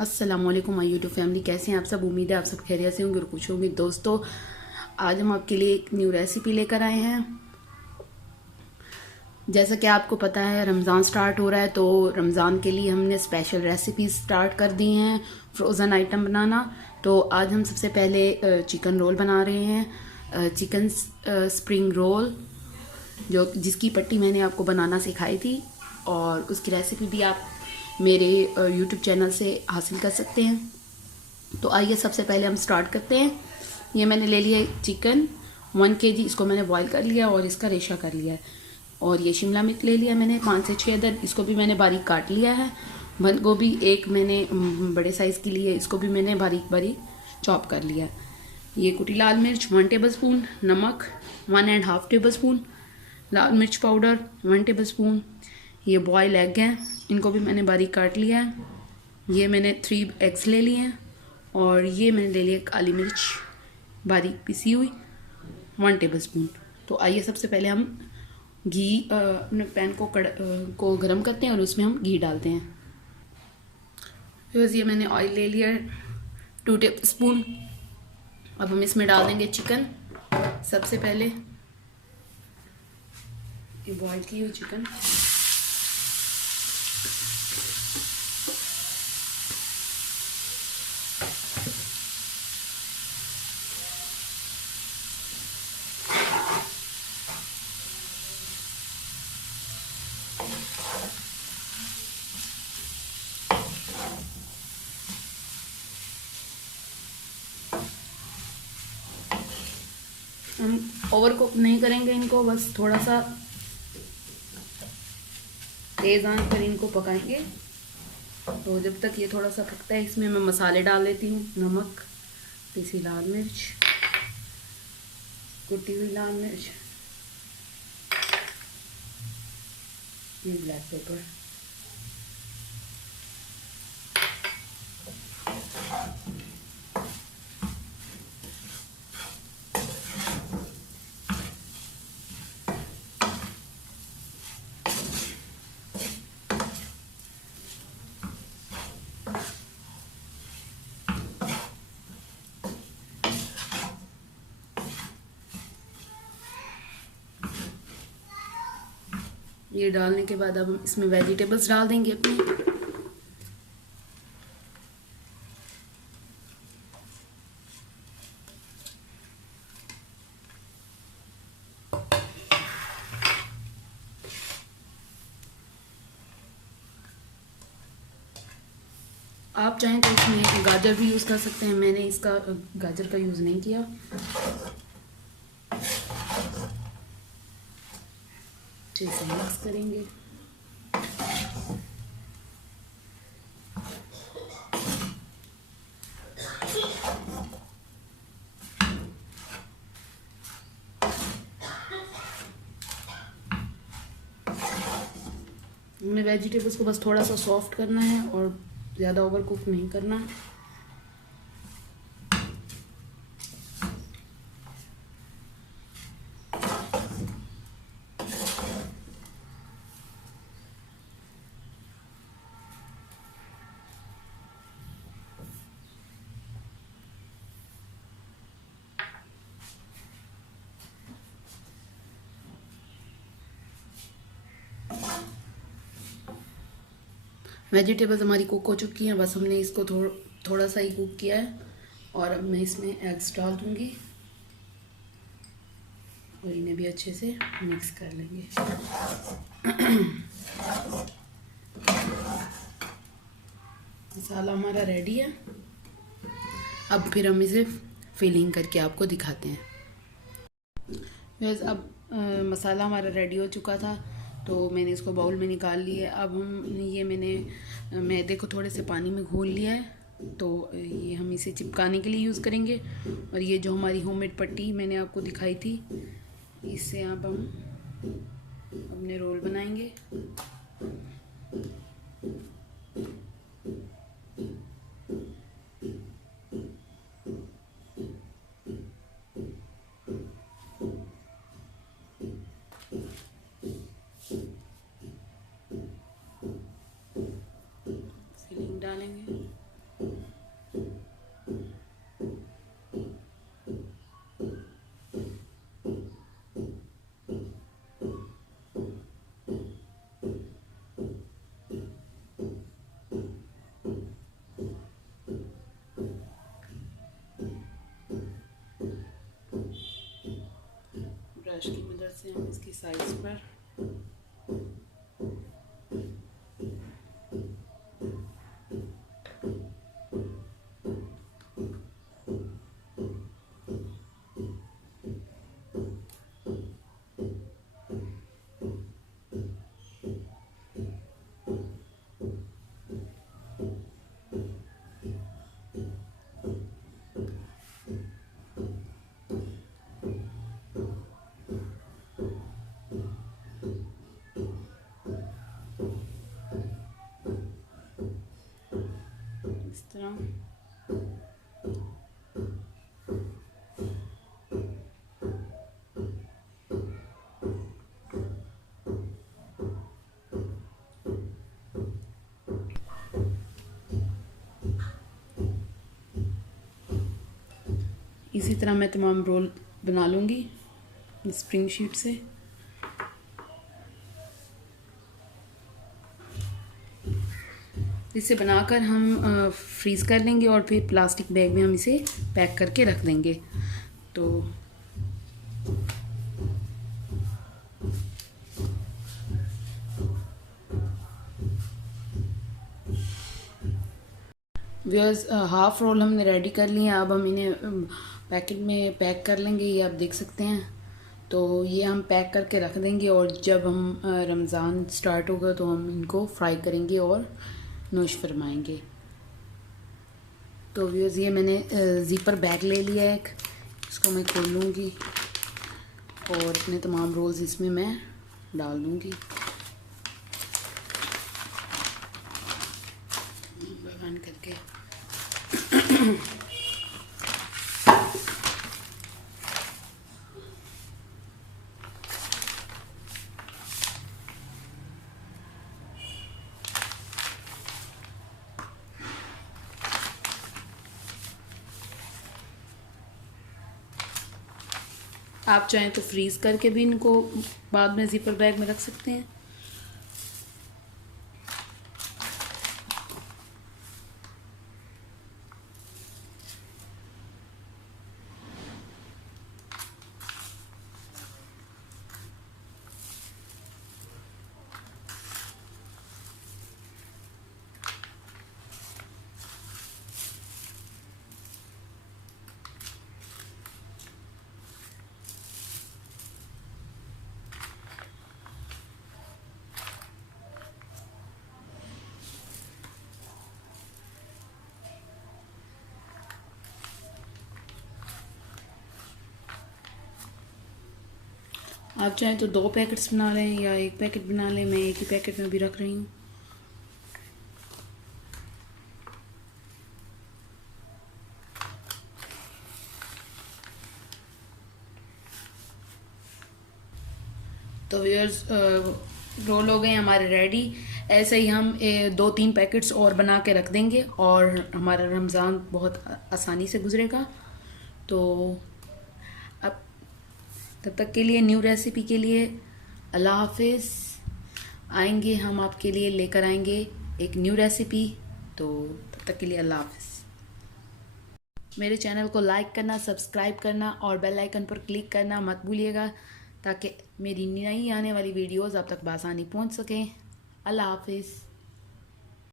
अस्सलाम वालेकुम my YouTube family, कैसे हैं आप सब। उम्मीद है आप सब खैरियत से होंगे और खुश होंगे। दोस्तों, आज हम आपके लिए एक न्यू रेसिपी लेकर आए हैं। जैसा कि आपको पता है रमज़ान स्टार्ट हो रहा है, तो रमज़ान के लिए हमने स्पेशल रेसिपी स्टार्ट कर दी हैं, फ्रोज़न आइटम बनाना। तो आज हम सबसे पहले चिकन रोल बना रहे हैं, चिकन स्प्रिंग रोल, जो जिसकी पट्टी मैंने आपको बनाना सिखाई थी, और उसकी रेसिपी भी आप मेरे यूट्यूब चैनल से हासिल कर सकते हैं। तो आइए सबसे पहले हम स्टार्ट करते हैं। ये मैंने ले लिया चिकन 1 kg, इसको मैंने बॉईल कर लिया और इसका रेशा कर लिया है। और ये शिमला मिर्च ले लिया मैंने 5 से 6 अदद, इसको भी मैंने बारीक काट लिया है। बंद गोभी एक मैंने बड़े साइज़ की ली है, इसको भी मैंने बारीक बारीक चॉप कर लिया है। ये कुटी लाल मिर्च 1 टेबल स्पून, नमक 1.5 टेबल स्पून, लाल मिर्च पाउडर 1 टेबल स्पून। ये बॉयल एग हैं, इनको भी मैंने बारीक काट लिया है। ये मैंने 3 एग्स ले लिए हैं, और ये मैंने ले लिया काली मिर्च बारीक पिसी हुई 1 टेबल स्पून। तो आइए सबसे पहले हम घी अपने पैन को गरम करते हैं और उसमें हम घी डालते हैं। फिर ये मैंने ऑयल ले लिया 2 टेबल स्पून। अब हम इसमें डाल देंगे चिकन। सबसे पहले ये बॉईल की हुई चिकन, हम ओवर कुक नहीं करेंगे इनको, बस थोड़ा सा तेज़ आंच पर इनको पकाएंगे। तो जब तक ये थोड़ा सा पकता है, इसमें मैं मसाले डाल देती हूँ। नमक, पिसी लाल मिर्च, कुटी हुई लाल मिर्च, ये ब्लैक पेपर। ये डालने के बाद अब हम इसमें वेजिटेबल्स डाल देंगे अपनी। आप चाहें तो इसमें गाजर भी यूज़ कर सकते हैं, मैंने इसका गाजर का यूज़ नहीं किया। अच्छे से मिक्स करेंगे। हमने वेजिटेबल्स को बस थोड़ा सा सॉफ्ट करना है और ज़्यादा ओवर कुक नहीं करना। वेजिटेबल्स हमारी कुक हो चुकी हैं, बस हमने इसको थोड़ा सा ही कुक किया है। और अब मैं इसमें एग्स डाल दूँगी और इन्हें भी अच्छे से मिक्स कर लेंगे। मसाला हमारा रेडी है। अब फिर हम इसे फिलिंग करके आपको दिखाते हैं। बस अब मसाला हमारा रेडी हो चुका था, तो मैंने इसको बाउल में निकाल लिया। अब मैंने मैदे को थोड़े से पानी में घोल लिया है, तो ये हम इसे चिपकाने के लिए यूज़ करेंगे। और ये जो हमारी होममेड पट्टी मैंने आपको दिखाई थी, इससे अब हम अपने रोल बनाएंगे। फिलिंग डालेंगे। हैं हम इसकी साइज़ पर। इस तरह इसी तरह मैं तमाम रोल बना लूँगी स्प्रिंग शीट से। इसे बनाकर हम फ्रीज़ कर लेंगे और फिर प्लास्टिक बैग में हम इसे पैक करके रख देंगे। तो व्यूअर्स, हाफ़ रोल हमने रेडी कर लिए। अब हम इन्हें पैकेट में पैक कर लेंगे। ये आप देख सकते हैं। तो ये हम पैक करके रख देंगे और जब हम रमज़ान स्टार्ट होगा तो हम इनको फ्राई करेंगे और नोश फरमाएंगे। तो व्यूअर्स, ये मैंने ज़ीपर बैग ले लिया है एक, इसको मैं खोल लूँगी और अपने तमाम रोल्स इसमें मैं डाल दूँगी बंद करके। आप चाहें तो फ्रीज़ करके भी इनको बाद में ज़िपर बैग में रख सकते हैं। आप चाहें तो 2 पैकेट्स बना लें या 1 पैकेट बना लें। मैं एक ही पैकेट में भी रख रही हूँ। तो व्यूअर्स, रोल हो गए हमारे रेडी। ऐसे ही हम 2-3 पैकेट्स और बना के रख देंगे और हमारा रमज़ान बहुत आसानी से गुजरेगा। तो अब तब तक के लिए न्यू रेसिपी के लिए अल्लाह हाफिज़। आएंगे हम आपके लिए लेकर आएंगे एक न्यू रेसिपी। तो तब तक के लिए अल्लाह हाफिज़। मेरे चैनल को लाइक करना, सब्सक्राइब करना और बेल आइकन पर क्लिक करना मत भूलिएगा ताकि मेरी नई आने वाली वीडियोज़ आप तक बआसानी पहुंच सकें। अल्लाह हाफिज़।